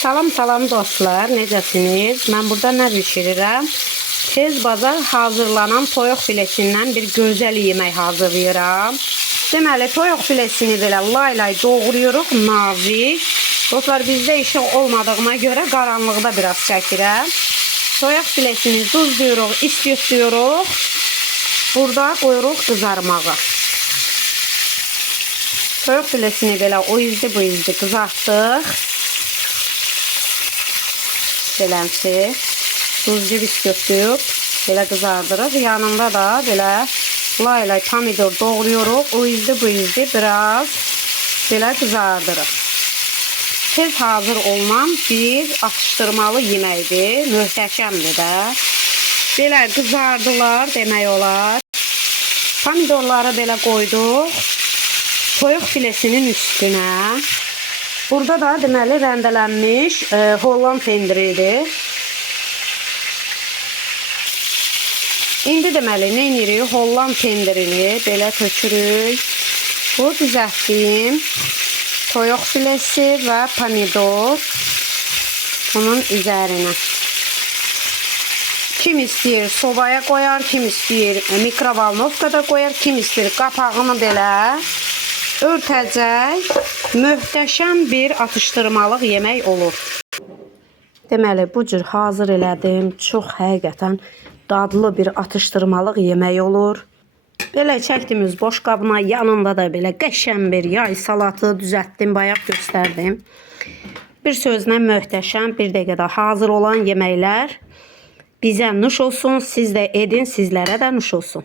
Salam salam dostlar, necəsiniz? Mən burada nə bişirirəm? Tez bazar hazırlanan toyuq filesindən bir gözəl yemək hazırlayıram. Deməli, toyuq filesini belə lay doğrayırıq, nazik. Dostlar, bizdə işıq olmadığına görə qaranlıqda biraz çəkirəm. Toyuq filesini duzluyuruq, istiyoruz. Burada qoyuruq qızarmağa. Toyuq filesini belə o izdi bu izdi qızartdıq. Beləmsi, duzlu biskütlüyüb, belə qızardırıq. Yanında da belə lay pomidor doğruyoruz. O izdi bu izdi biraz belə qızardırıq. Tez hazır olunan bir atıştırmalı yeməkdir. Möhtəşəmdir də. Belə qızardılar demək olar. Pomidorları belə qoyduq. Toyuq filesinin üstünə. Burada da deməli rəndələnmiş Holland pendiridir. İndi deməli nə edirik? Holland pendirini belə tökürük. Bu düzəltdiyim toyuq filesi və pomidor bunun üzərinə. Kim istəyir sobaya qoyar, kim istəyir mikrovalnovkada qoyar, kim istəyir qapağını belə örtəcək. Möhtəşəm bir atıştırmalıq yemək olur. Deməli, bu cür hazır elədim. Çox həqiqətən dadlı bir atıştırmalıq yemək olur. Belə çəkdiyimiz boş qabına yanında da belə qəşəng bir yay salatı düzəltdim, bayaq göstərdim. Bir sözlə möhtəşəm, bir dəqiqədə hazır olan yeməklər bizə nuş olsun. Siz də edin, sizlərə də nuş olsun.